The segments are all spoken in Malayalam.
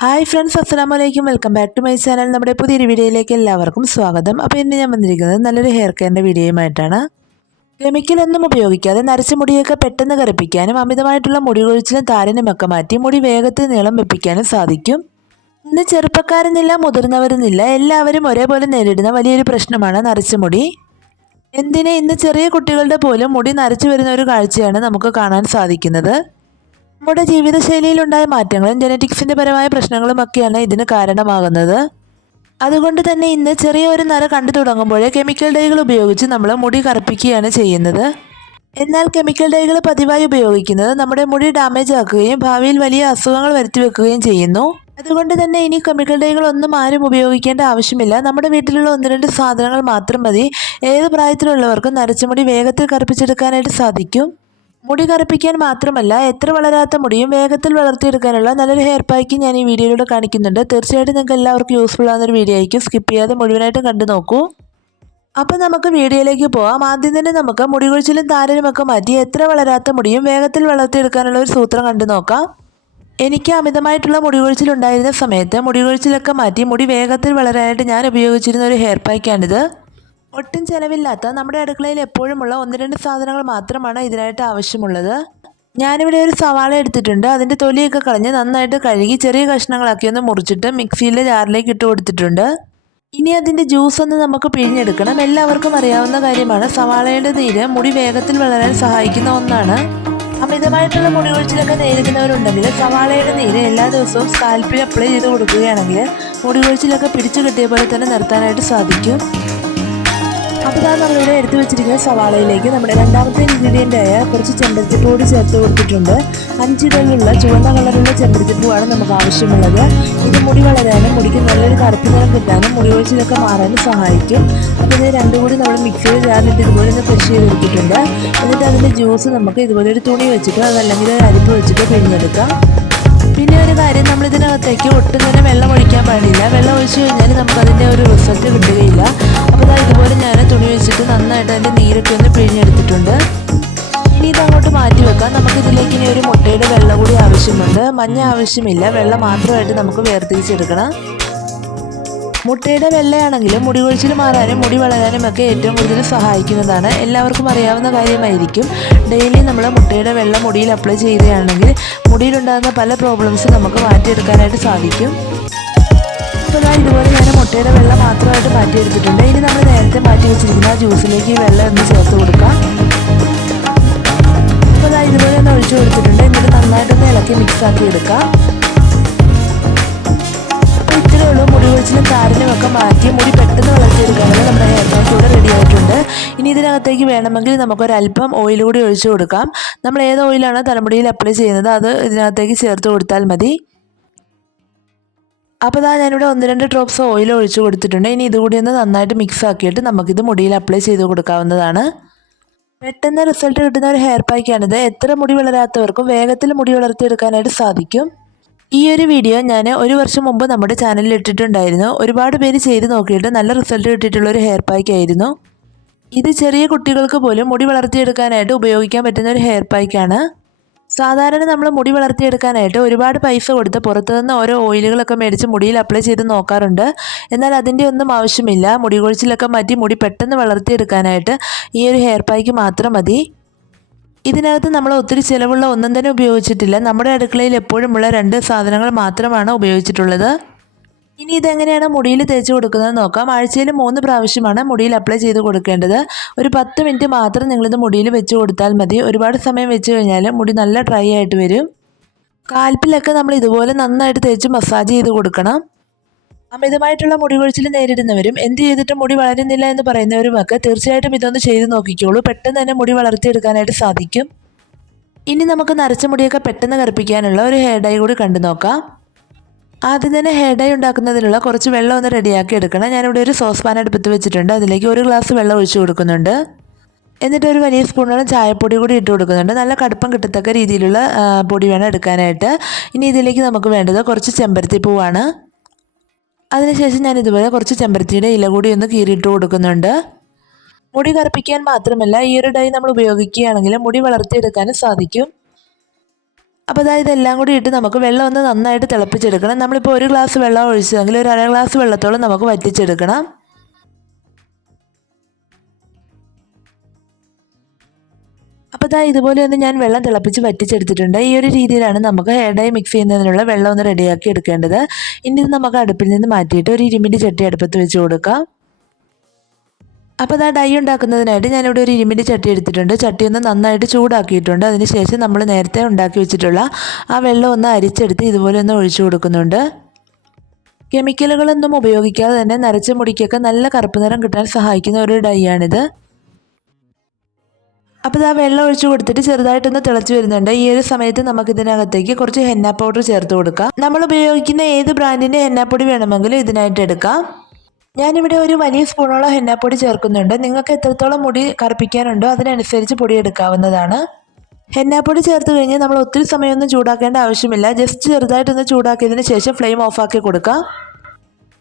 ഹായ് ഫ്രണ്ട്സ് അസ്സാം വലൈക്കും welcome back to my channel നമ്മുടെ പുതിയൊരു വീഡിയോയിലേക്ക് എല്ലാവർക്കും സ്വാഗതം. അപ്പോൾ ഇന്ന് ഞാൻ വന്നിരിക്കുന്നത് നല്ലൊരു ഹെയർ കെയറിന്റെ വീഡിയോയുമായിട്ടാണ്. കെമിക്കൽ ഒന്നും ഉപയോഗിക്കാതെ നരച്ച മുടിയൊക്കെ പെട്ടെന്ന് കറുപ്പിക്കാനും അമിതമായിട്ടുള്ള മുടി കൊഴിച്ചിലും താരനുമൊക്കെ മാറ്റി മുടി വേഗത്തിൽ നീളം വെപ്പിക്കാനും സാധിക്കും. ഇന്ന് ചെറുപ്പക്കാരെന്നില്ല മുതിർന്നവരെന്നില്ല എല്ലാവരും ഒരേപോലെ നേരിടുന്ന വലിയൊരു പ്രശ്നമാണ് നരച്ച മുടി. എന്തിനെ ഇന്ന് ചെറിയ കുട്ടികളുടെ പോലും മുടി നരച്ചു വരുന്ന ഒരു കാഴ്ചയാണ് നമുക്ക് കാണാൻ സാധിക്കുന്നത്. നമ്മുടെ ജീവിതശൈലിയിലുണ്ടായ മാറ്റങ്ങളും ജനറ്റിക്സിന്റെ പരമായ പ്രശ്നങ്ങളും ഒക്കെയാണ് ഇതിന് കാരണമാകുന്നത്. അതുകൊണ്ട് തന്നെ ഇന്ന് ചെറിയ ഒരു നര കണ്ടു തുടങ്ങുമ്പോഴേ കെമിക്കൽ ഡൈകൾ ഉപയോഗിച്ച് നമ്മൾ മുടി കറുപ്പിക്കുകയാണ് ചെയ്യുന്നത്. എന്നാൽ കെമിക്കൽ ഡൈകൾ പതിവായി ഉപയോഗിക്കുന്നത് നമ്മുടെ മുടി ഡാമേജ് ആക്കുകയും ഭാവിയിൽ വലിയ അസുഖങ്ങൾ വരുത്തി വെക്കുകയും ചെയ്യുന്നു. അതുകൊണ്ട് തന്നെ ഇനി കെമിക്കൽ ഡൈകൾ ഒന്നും ആരും ഉപയോഗിക്കേണ്ട ആവശ്യമില്ല. നമ്മുടെ വീട്ടിലുള്ള ഒന്ന് രണ്ട് സാധനങ്ങൾ മാത്രം മതി. ഏത് പ്രായത്തിലുള്ളവർക്കും നരച്ചുമുടി വേഗത്തിൽ കറുപ്പിച്ചെടുക്കാനായിട്ട് സാധിക്കും. മുടി കറുപ്പിക്കാൻ മാത്രമല്ല എത്ര വളരാത്ത മുടിയും വേഗത്തിൽ വളർത്തിയെടുക്കാനുള്ള നല്ലൊരു ഹെയർ പാക്ക് ഞാൻ ഈ വീഡിയോയിലൂടെ കാണിക്കുന്നുണ്ട്. തീർച്ചയായിട്ടും നിങ്ങൾക്ക് എല്ലാവർക്കും യൂസ്ഫുൾ ആവുന്ന ഒരു വീഡിയോ ആയിരിക്കും. സ്കിപ്പ് ചെയ്യാതെ മുഴുവനായിട്ടും കണ്ടു നോക്കൂ. അപ്പം നമുക്ക് വീഡിയോയിലേക്ക് പോവാം. ആദ്യം തന്നെ നമുക്ക് മുടി കൊഴിച്ചിലും താരനുമൊക്കെ മാറ്റി എത്ര വളരാത്ത മുടിയും വേഗത്തിൽ വളർത്തിയെടുക്കാനുള്ള ഒരു സൂത്രം കണ്ടു നോക്കാം. എനിക്ക് അമിതമായിട്ടുള്ള മുടി കൊഴിച്ചിലുണ്ടായിരുന്ന സമയത്ത് മുടി കൊഴിച്ചിലൊക്കെ മാറ്റി മുടി വേഗത്തിൽ വളരാനായിട്ട് ഞാൻ ഉപയോഗിച്ചിരുന്ന ഒരു ഹെയർ പാക്കാണിത് ഒട്ടും ചെലവില്ലാത്ത നമ്മുടെ അടുക്കളയിൽ എപ്പോഴുമുള്ള ഒന്ന് രണ്ട് സാധനങ്ങൾ മാത്രമാണ് ഇതിനായിട്ട് ആവശ്യമുള്ളത്. ഞാനിവിടെ ഒരു സവാള എടുത്തിട്ടുണ്ട്. അതിന്റെ തൊലിയൊക്കെ കളഞ്ഞ് നന്നായിട്ട് കഴുകി ചെറിയ കഷ്ണങ്ങളാക്കി ഒന്ന് മുറിച്ചിട്ട് മിക്സിയിലെ ജാറിലേക്ക് ഇട്ട് കൊടുത്തിട്ടുണ്ട്. ഇനി അതിന്റെ ജ്യൂസ് ഒന്ന് നമുക്ക് പിഴിഞ്ഞെടുക്കണം. എല്ലാവർക്കും അറിയാവുന്ന കാര്യമാണ്. സവാളയുടെ നീര് മുടി വേഗത്തിൽ വളരാൻ സഹായിക്കുന്ന ഒന്നാണ്. അമിതമായിട്ടുള്ള മുടി കൊഴിച്ചിലൊക്കെ നേരിടുന്നവരുണ്ടെങ്കിൽ സവാളയുടെ നീര് എല്ലാ ദിവസവും സ്കാൽപ്പിൽ അപ്ലൈ ചെയ്ത് കൊടുക്കുകയാണെങ്കിൽ മുടി കൊഴിച്ചിലൊക്കെ പിടിച്ചു കിട്ടിയ പോലെ തന്നെ നിർത്താനായിട്ട് സാധിക്കും. അപ്പോൾ ഇതാണ് നമ്മളിവിടെ എടുത്തു വെച്ചിരിക്കുന്ന സവാളയിലേക്ക് നമ്മുടെ രണ്ടാമത്തെ ഇൻഗ്രീഡിയന്റായ കുറച്ച് ചെമ്പരത്തിപ്പൂ കൂടി ചേർത്ത് കൊടുത്തിട്ടുണ്ട്. അഞ്ച് അഞ്ചിതളുള്ള ചുവന്ന കളറുള്ള ചെമ്പരത്തിപ്പൂവാണ് നമുക്ക് ആവശ്യമുള്ളത്. ഇത് മുടി വളരാനും മുടിക്ക് നല്ലൊരു കറുപ്പ് നിറം കിട്ടാനും മുടി ഒഴിച്ചിലൊക്കെ മാറാനും സഹായിക്കും. അപ്പോൾ ഇത് രണ്ടും കൂടി നമ്മൾ മിക്സിയിൽ ചേർന്നിട്ട് ഇതുപോലെ ഒന്ന് ഫ്രഷ് ചെയ്ത് ചെയ്തെടുത്തിട്ടുണ്ട് എന്നിട്ട് അതിന്റെ ജ്യൂസ് നമുക്ക് ഇതുപോലെ ഒരു തുണി വെച്ചിട്ടോ അതല്ലെങ്കിൽ അരിപ്പ് വെച്ചിട്ടോ പിഴിഞ്ഞെടുക്കാം. പിന്നെ ഒരു കാര്യം നമ്മൾ ഇതിനകത്തേക്ക് ഒട്ടും തന്നെ വെള്ളം ഒഴിക്കാൻ പാടില്ല. വെള്ളം ഒഴിച്ചു കഴിഞ്ഞാൽ നമുക്ക് അതിന്റെ ഒരു റിസൾട്ട് കിട്ടുകയില്ല. അപ്പോൾ ഇതാ ഇതുപോലെ ഞാൻ തുണി വെച്ചിട്ട് നന്നായിട്ട് അതിന്റെ നീരൊക്കെ ഒന്ന് പിഴിഞ്ഞെടുത്തിട്ടുണ്ട്. ഇനി ഇത് അങ്ങോട്ട് മാറ്റി വെക്കാം. നമുക്ക് ഇതിലേക്ക് ഇനി ഒരു മുട്ടയുടെ വെള്ളം കൂടി ആവശ്യമുണ്ട്. മഞ്ഞ ആവശ്യമില്ല. വെള്ളം മാത്രമായിട്ട് നമുക്ക് വേർതിരിച്ചെടുക്കണം. മുട്ടയുടെ വെള്ളയാണെങ്കിലും മുടി കൊഴിച്ചിൽ മാറാനും മുടി വളരാനും ഒക്കെ ഏറ്റവും കൂടുതൽ സഹായിക്കുന്നതാണ്. എല്ലാവർക്കും അറിയാവുന്ന കാര്യമായിരിക്കും. ഡെയിലി നമ്മൾ മുട്ടയുടെ വെള്ളം മുടിയിൽ അപ്ലൈ ചെയ്യുകയാണെങ്കിൽ മുടിയിലുണ്ടാകുന്ന പല പ്രോബ്ലംസ് നമുക്ക് മാറ്റിയെടുക്കാനായിട്ട് സാധിക്കും. ഞാൻ ഇതുപോലെ ഞാൻ മുട്ടയുടെ വെള്ളം മാത്രമായിട്ട് മാറ്റിയെടുത്തിട്ടുണ്ട്. ഇനി നമ്മൾ നേരത്തെ മാറ്റി വെച്ചിരിക്കുന്ന ആ ജ്യൂസിലേക്ക് ഈ വെള്ളം ഒന്ന് ചേർത്ത് കൊടുക്കാം. ഇതുപോലെ ഒന്ന് ഒഴിച്ചു കൊടുത്തിട്ടുണ്ട്. എന്നിട്ട് നന്നായിട്ടൊന്ന് ഇളക്കി മിക്സ് ആക്കി എടുക്കാം. കൊഴിച്ചിലും താരനും ഒക്കെ മാറ്റി മുടി പെട്ടെന്ന് വളർത്തിയെടുക്കാനുള്ള നമ്മുടെ ഹെയർ പാക്ക് ഇവിടെ റെഡി ആയിട്ടുണ്ട്. ഇനി ഇതിനകത്തേക്ക് വേണമെങ്കിൽ നമുക്കൊരല്പം ഓയിൽ കൂടി ഒഴിച്ചു കൊടുക്കാം. നമ്മൾ ഏത് ഓയിലാണ് തലമുടിയിൽ അപ്ലൈ ചെയ്യുന്നത് അത് ഇതിനകത്തേക്ക് ചേർത്ത് കൊടുത്താൽ മതി. അപ്പോൾ ഇതാ ഞാനിവിടെ ഒന്ന് രണ്ട് ഡ്രോപ്സ് ഓയിൽ ഒഴിച്ചു കൊടുത്തിട്ടുണ്ട്. ഇനി ഇതുകൂടി ഒന്ന് നന്നായിട്ട് മിക്സ് ആക്കിയിട്ട് നമുക്കിത് മുടിയിൽ അപ്ലൈ ചെയ്ത് കൊടുക്കാവുന്നതാണ്. പെട്ടെന്ന് റിസൾട്ട് കിട്ടുന്ന ഒരു ഹെയർ പാക്കാണിത് എത്ര മുടി വളരാത്തവർക്കും വേഗത്തിൽ മുടി വളർത്തിയെടുക്കാനായിട്ട് സാധിക്കും. ഈ ഒരു വീഡിയോ ഞാൻ ഒരു വർഷം മുമ്പ് നമ്മുടെ ചാനലിൽ ഇട്ടിട്ടുണ്ടായിരുന്നു. ഒരുപാട് പേര് ചെയ്ത് നോക്കിയിട്ട് നല്ല റിസൾട്ട് കിട്ടിയിട്ടുള്ള ഒരു ഹെയർ പാക്ക് ആയിരുന്നു. ഇത് ചെറിയ കുട്ടികൾക്ക് പോലും മുടി വളർത്തിയെടുക്കാനായിട്ട് ഉപയോഗിക്കാൻ പറ്റുന്ന ഒരു ഹെയർ പാക്കാണ് സാധാരണ നമ്മൾ മുടി വളർത്തിയെടുക്കാനായിട്ട് ഒരുപാട് പൈസ കൊടുത്ത് പുറത്തുനിന്ന് ഓരോ ഓയിലുകളൊക്കെ മേടിച്ച് മുടിയിൽ അപ്ലൈ ചെയ്ത് നോക്കാറുണ്ട്. എന്നാൽ അതിന്റെ ഒന്നും ആവശ്യമില്ല. മുടികൊഴിച്ചിലൊക്കെ മാറ്റി മുടി പെട്ടെന്ന് വളർത്തിയെടുക്കാനായിട്ട് ഈ ഒരു ഹെയർ പാക്ക് മാത്രം മതി. ഇതിനകത്ത് നമ്മൾ ഒത്തിരി ചിലവുള്ള ഒന്നും തന്നെ ഉപയോഗിച്ചിട്ടില്ല. നമ്മുടെ അടുക്കളയിൽ എപ്പോഴുമുള്ള രണ്ട് സാധനങ്ങൾ മാത്രമാണ് ഉപയോഗിച്ചിട്ടുള്ളത്. ഇനി ഇതെങ്ങനെയാണ് മുടിയിൽ തേച്ച് കൊടുക്കുന്നത് നോക്കാം. ആഴ്ചയിൽ മൂന്ന് പ്രാവശ്യമാണ് മുടിയിൽ അപ്ലൈ ചെയ്ത് കൊടുക്കേണ്ടത്. ഒരു പത്ത് മിനിറ്റ് മാത്രം നിങ്ങളിത് മുടിയിൽ വെച്ച് കൊടുത്താൽ മതി. ഒരുപാട് സമയം വെച്ച് കഴിഞ്ഞാൽ മുടി നല്ല ഡ്രൈ ആയിട്ട് വരും. കാൽപ്പിലൊക്കെ നമ്മൾ ഇതുപോലെ നന്നായിട്ട് തേച്ച് മസാജ് ചെയ്ത് കൊടുക്കണം. അമിതമായിട്ടുള്ള മുടി കൊഴിച്ചിൽ നേരിടുന്നവരും എന്ത് ചെയ്തിട്ടും മുടി വളരുന്നില്ല എന്ന് പറയുന്നവരുമൊക്കെ തീർച്ചയായിട്ടും ഇതൊന്ന് ചെയ്ത് നോക്കിക്കോളൂ. പെട്ടെന്ന് തന്നെ മുടി വളർത്തിയെടുക്കാനായിട്ട് സാധിക്കും. ഇനി നമുക്ക് നരച്ച മുടിയൊക്കെ പെട്ടെന്ന് കറുപ്പിക്കാനുള്ള ഒരു ഹെയർ ഡൈ കൂടി കണ്ടു നോക്കാം. ആദ്യം തന്നെ ഹെയർ ഡൈ ഉണ്ടാക്കുന്നതിനുള്ള കുറച്ച് വെള്ളം ഒന്ന് റെഡിയാക്കി എടുക്കണം. ഞാനിവിടെ ഒരു സോസ് പാൻ അടുപ്പത്ത് വെച്ചിട്ടുണ്ട്. അതിലേക്ക് ഒരു ഗ്ലാസ് വെള്ളം ഒഴിച്ചു കൊടുക്കുന്നുണ്ട്. എന്നിട്ട് ഒരു വലിയ സ്പൂണോളം ചായപ്പൊടി കൂടി ഇട്ട് കൊടുക്കുന്നുണ്ട്. നല്ല കടുപ്പം കിട്ടത്തക്ക രീതിയിലുള്ള പൊടി വേണം എടുക്കാനായിട്ട്. ഇനി ഇതിലേക്ക് നമുക്ക് വേണ്ടത് കുറച്ച് ചെമ്പരത്തി പൂവാണ് അതിനുശേഷം ഞാൻ ഇതുപോലെ കുറച്ച് ചെമ്പരത്തിയുടെ ഇല കൂടി ഒന്ന് കീറിയിട്ട് കൊടുക്കുന്നുണ്ട്. മുടി കറുപ്പിക്കാൻ മാത്രമല്ല ഈ ഒരു ഡൈ നമ്മൾ ഉപയോഗിക്കുകയാണെങ്കിൽ മുടി വളർത്തിയെടുക്കാനും സാധിക്കും. അപ്പോൾ അതായത് ഇതെല്ലാം കൂടി ഇട്ട് നമുക്ക് വെള്ളം ഒന്ന് നന്നായിട്ട് തിളപ്പിച്ചെടുക്കണം. നമ്മളിപ്പോൾ ഒരു ഗ്ലാസ് വെള്ളം ഒഴിച്ചതെങ്കിൽ ഒരു അര ഗ്ലാസ് വെള്ളത്തോളം നമുക്ക് വറ്റിച്ചെടുക്കണം. അപ്പോൾ ഇതാ ഇതുപോലെ ഒന്ന് ഞാൻ വെള്ളം തിളപ്പിച്ച് വറ്റിച്ചെടുത്തിട്ടുണ്ട്. ഈ ഒരു രീതിയിലാണ് നമുക്ക് ഹെയർ മിക്സ് ചെയ്യുന്നതിനുള്ള വെള്ളം ഒന്ന് റെഡിയാക്കി എടുക്കേണ്ടത്. ഇനി ഇത് നമുക്ക് അടുപ്പിൽ നിന്ന് മാറ്റിയിട്ട് ഒരു ഇരുമിന്റെ ചട്ടി അടുപ്പത്ത് വെച്ച് കൊടുക്കാം. അപ്പോൾ ഇതാ ഡൈ ഉണ്ടാക്കുന്നതിനായിട്ട് ഞാനിവിടെ ഒരു ഇരുമിന്റെ ചട്ടി എടുത്തിട്ടുണ്ട്. ചട്ടി ഒന്ന് നന്നായിട്ട് ചൂടാക്കിയിട്ടുണ്ട്. അതിനുശേഷം നമ്മൾ നേരത്തെ ഉണ്ടാക്കി വെച്ചിട്ടുള്ള ആ വെള്ളം ഒന്ന് അരിച്ചെടുത്ത് ഇതുപോലെ ഒന്ന് ഒഴിച്ചു കൊടുക്കുന്നുണ്ട്. കെമിക്കലുകളൊന്നും ഉപയോഗിക്കാതെ തന്നെ നരച്ച മുടിക്കൊക്കെ നല്ല കറുപ്പ് നിറം കിട്ടാൻ സഹായിക്കുന്ന ഒരു ഡൈ ആണിത്. അപ്പോൾ ഇതാ വെള്ളം ഒഴിച്ച് കൊടുത്തിട്ട് ചെറുതായിട്ടൊന്ന് തിളച്ച് വരുന്നുണ്ട്. ഈ ഒരു സമയത്ത് നമുക്ക് ഇതിനകത്തേക്ക് കുറച്ച് ഹെന്ന പൗഡർ ചേർത്ത് കൊടുക്കാം. നമ്മൾ ഉപയോഗിക്കുന്ന ഏത് ബ്രാൻഡിന്റെ ഹെന്നപ്പൊടി വേണമെങ്കിലും ഇതിനായിട്ട് എടുക്കാം. ഞാനിവിടെ ഒരു വലിയ സ്പൂണോളം ഹെന്നപ്പൊടി ചേർക്കുന്നുണ്ട്. നിങ്ങൾക്ക് എത്രത്തോളം മുടി കറുപ്പിക്കാനുണ്ടോ അതിനനുസരിച്ച് പൊടി എടുക്കാവുന്നതാണ്. ഹെന്നാപ്പൊടി ചേർത്ത് കഴിഞ്ഞാൽ നമ്മൾ ഒത്തിരി സമയമൊന്നും ചൂടാക്കേണ്ട ആവശ്യമില്ല. ജസ്റ്റ് ചെറുതായിട്ടൊന്ന് ചൂടാക്കിയതിന് ശേഷം ഫ്ലെയിം ഓഫാക്കി കൊടുക്കാം.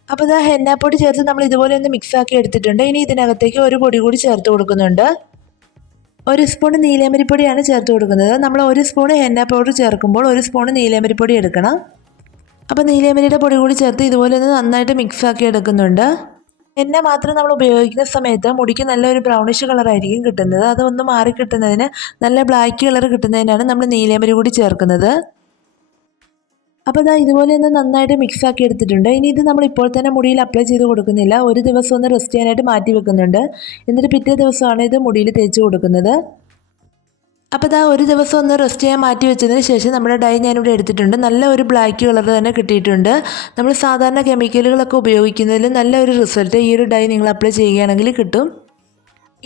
അപ്പോൾ ഇതാ ഹെന്നാപ്പൊടി ചേർത്ത് നമ്മൾ ഇതുപോലെ ഒന്ന് മിക്സ് ആക്കി എടുത്തിട്ടുണ്ട്. ഇനി ഇതിനകത്തേക്ക് ഒരു പൊടി കൂടി ചേർത്ത് കൊടുക്കുന്നുണ്ട്. ഒരു സ്പൂൺ നീലമരിപ്പൊടിയാണ് ചേർത്ത് കൊടുക്കുന്നത്. നമ്മൾ ഒരു സ്പൂൺ ഹെന്ന പൗഡർ ചേർക്കുമ്പോൾ ഒരു സ്പൂൺ നീലമരിപ്പൊടി എടുക്കണം. അപ്പോൾ നീലമരിയുടെ പൊടി കൂടി ചേർത്ത് ഇതുപോലെ ഒന്ന് നന്നായിട്ട് മിക്സ് ആക്കി എടുക്കുന്നുണ്ട്. എണ്ണ മാത്രം നമ്മൾ ഉപയോഗിക്കുന്ന സമയത്ത് മുടിക്ക് നല്ലൊരു ബ്രൗണിഷ് കളറായിരിക്കും കിട്ടുന്നത്. അതൊന്ന് മാറി കിട്ടുന്നതിന് നല്ല ബ്ലാക്ക് കളർ കിട്ടുന്നതിനാണ് നമ്മൾ നീലമരി കൂടി ചേർക്കുന്നത്. അപ്പോൾ ഇതാ ഇതുപോലെ ഒന്ന് നന്നായിട്ട് മിക്സ് ആക്കി എടുത്തിട്ടുണ്ട്. ഇനി ഇത് നമ്മൾ ഇപ്പോൾ തന്നെ മുടിയിൽ അപ്ലൈ ചെയ്ത് കൊടുക്കുന്നില്ല. ഒരു ദിവസം ഒന്ന് റെസ്റ്റ് ചെയ്യാനായിട്ട് മാറ്റി വെക്കുന്നുണ്ട്. എന്നിട്ട് പിറ്റേ ദിവസമാണ് ഇത് മുടിയിൽ തേച്ച് കൊടുക്കുന്നത്. അപ്പോൾ ഇതാ ഒരു ദിവസം ഒന്ന് റെസ്റ്റ് ചെയ്യാൻ മാറ്റി വെച്ചതിന് ശേഷം നമ്മുടെ ഡൈ ഞാനിവിടെ എടുത്തിട്ടുണ്ട്. നല്ല ഒരു ബ്ലാക്ക് കളർ തന്നെ കിട്ടിയിട്ടുണ്ട്. നമ്മൾ സാധാരണ കെമിക്കലുകളൊക്കെ ഉപയോഗിക്കുന്നതിൽ നല്ല ഒരു റിസൾട്ട് ഈ ഒരു ഡൈ നിങ്ങൾ അപ്ലൈ ചെയ്യുകയാണെങ്കിൽ കിട്ടും.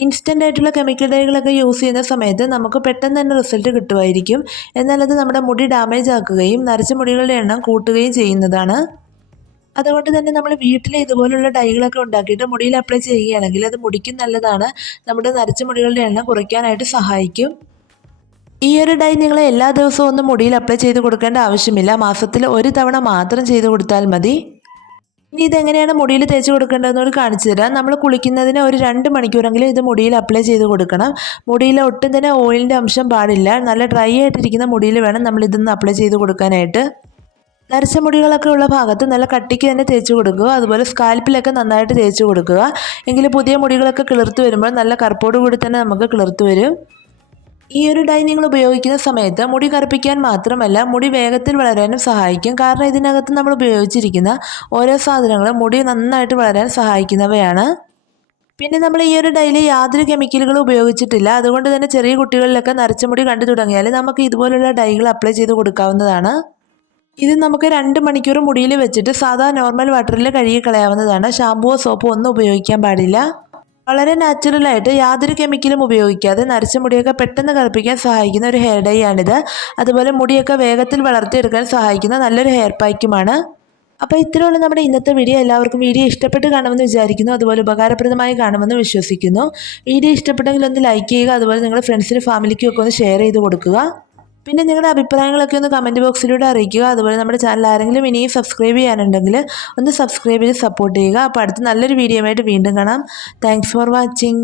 ഇൻസ്റ്റന്റ് ആയിട്ടുള്ള കെമിക്കൽ ഡൈകളൊക്കെ യൂസ് ചെയ്യുന്ന സമയത്ത് നമുക്ക് പെട്ടെന്ന് തന്നെ റിസൾട്ട് കിട്ടുമായിരിക്കും. എന്നാൽ അത് നമ്മുടെ മുടി ഡാമേജ് ആക്കുകയും നരച്ച മുടികളുടെ എണ്ണം കൂട്ടുകയും ചെയ്യുന്നതാണ്. അതുകൊണ്ട് തന്നെ നമ്മൾ വീട്ടിൽ ഇതുപോലുള്ള ഡൈകളൊക്കെ ഉണ്ടാക്കിയിട്ട് മുടിയിൽ അപ്ലൈ ചെയ്യുകയാണെങ്കിൽ അത് മുടിക്കും നല്ലതാണ്. നമ്മുടെ നരച്ച മുടികളുടെ എണ്ണം കുറയ്ക്കാനായിട്ട് സഹായിക്കും. ഈ ഒരു ഡൈ നിങ്ങൾ എല്ലാ ദിവസവും ഒന്നും മുടിയിൽ അപ്ലൈ ചെയ്ത് കൊടുക്കേണ്ട ആവശ്യമില്ല. മാസത്തിൽ ഒരു തവണ മാത്രം ചെയ്ത് കൊടുത്താൽ മതി. ഇനി ഇതെങ്ങനെയാണ് മുടിയിൽ തേച്ച് കൊടുക്കേണ്ടതെന്നോട് കാണിച്ചു തരാം. നമ്മൾ കുളിക്കുന്നതിന് ഒരു രണ്ട് മണിക്കൂറെങ്കിലും ഇത് മുടിയിൽ അപ്ലൈ ചെയ്ത് കൊടുക്കണം. മുടിയിൽ ഒട്ടും തന്നെ ഓയിലിന്റെ അംശം പാടില്ല. നല്ല ഡ്രൈ ആയിട്ടിരിക്കുന്ന മുടിയിൽ വേണം നമ്മൾ ഇതൊന്ന് അപ്ലൈ ചെയ്ത് കൊടുക്കാനായിട്ട്. നരച്ച മുടികളൊക്കെ ഉള്ള ഭാഗത്ത് നല്ല കട്ടിക്ക് തന്നെ തേച്ച് കൊടുക്കുക. അതുപോലെ സ്കാൽപ്പിലൊക്കെ നന്നായിട്ട് തേച്ച് കൊടുക്കുക. എങ്കിൽ പുതിയ മുടികളൊക്കെ കിളിർത്ത് വരുമ്പോൾ നല്ല കറുപ്പോട് കൂടി തന്നെ നമുക്ക് കിളിർത്ത് വരും. ഈ ഒരു ഡൈ നിങ്ങൾ ഉപയോഗിക്കുന്ന സമയത്ത് മുടി കറുപ്പിക്കാൻ മാത്രമല്ല മുടി വേഗത്തിൽ വളരാനും സഹായിക്കും. കാരണം ഇതിനകത്ത് നമ്മൾ ഉപയോഗിച്ചിരിക്കുന്ന ഓരോ സാധനങ്ങളും മുടി നന്നായിട്ട് വളരാൻ സഹായിക്കുന്നവയാണ്. പിന്നെ നമ്മൾ ഈ ഒരു ഡൈയിൽ യാതൊരു കെമിക്കലുകളും ഉപയോഗിച്ചിട്ടില്ല. അതുകൊണ്ട് തന്നെ ചെറിയ കുട്ടികളിലൊക്കെ നരച്ച മുടി കണ്ടു തുടങ്ങിയാൽ നമുക്ക് ഇതുപോലുള്ള ഡൈകൾ അപ്ലൈ ചെയ്ത് കൊടുക്കാവുന്നതാണ്. ഇത് നമുക്ക് രണ്ട് മണിക്കൂർ മുടിയിൽ വെച്ചിട്ട് സാധാ നോർമൽ വാട്ടറിൽ കഴുകി കളയാവുന്നതാണ്. ഷാമ്പുവോ സോപ്പോ ഒന്നും ഉപയോഗിക്കാൻ പാടില്ല. വളരെ നാച്ചുറലായിട്ട് യാതൊരു കെമിക്കലും ഉപയോഗിക്കാതെ നരച്ച മുടിയൊക്കെ പെട്ടെന്ന് കറുപ്പിക്കാൻ സഹായിക്കുന്ന ഒരു ഹെയർ ഡൈ ആണിത്. അതുപോലെ മുടിയൊക്കെ വേഗത്തിൽ വളർത്തിയെടുക്കാൻ സഹായിക്കുന്ന നല്ലൊരു ഹെയർ പാക്കുമാണ് അപ്പോൾ ഇത്രയുള്ള നമ്മുടെ ഇന്നത്തെ വീഡിയോ എല്ലാവർക്കും വീഡിയോ ഇഷ്ടപ്പെട്ട് കാണുമെന്ന് വിചാരിക്കുന്നു. അതുപോലെ ഉപകാരപ്രദമായി കാണുമെന്ന് വിശ്വസിക്കുന്നു. വീഡിയോ ഇഷ്ടപ്പെട്ടെങ്കിൽ ഒന്ന് ലൈക്ക് ചെയ്യുക. അതുപോലെ നിങ്ങളുടെ ഫ്രണ്ട്സിനും ഫാമിലിക്കും ഒക്കെ ഒന്ന് ഷെയർ ചെയ്ത് കൊടുക്കുക. പിന്നെ നിങ്ങളുടെ അഭിപ്രായങ്ങളൊക്കെ ഒന്ന് കമന്റ് ബോക്സിലൂടെ അറിയിക്കുക. അതുപോലെ നമ്മുടെ ചാനൽ ആരെങ്കിലും ഇനിയും സബ്സ്ക്രൈബ് ചെയ്യാനുണ്ടെങ്കിൽ ഒന്ന് സബ്സ്ക്രൈബ് ചെയ്ത് സപ്പോർട്ട് ചെയ്യുക. അപ്പോൾ അടുത്ത നല്ലൊരു വീഡിയോ ആയിട്ട് വീണ്ടും കാണാം. Thanks for watching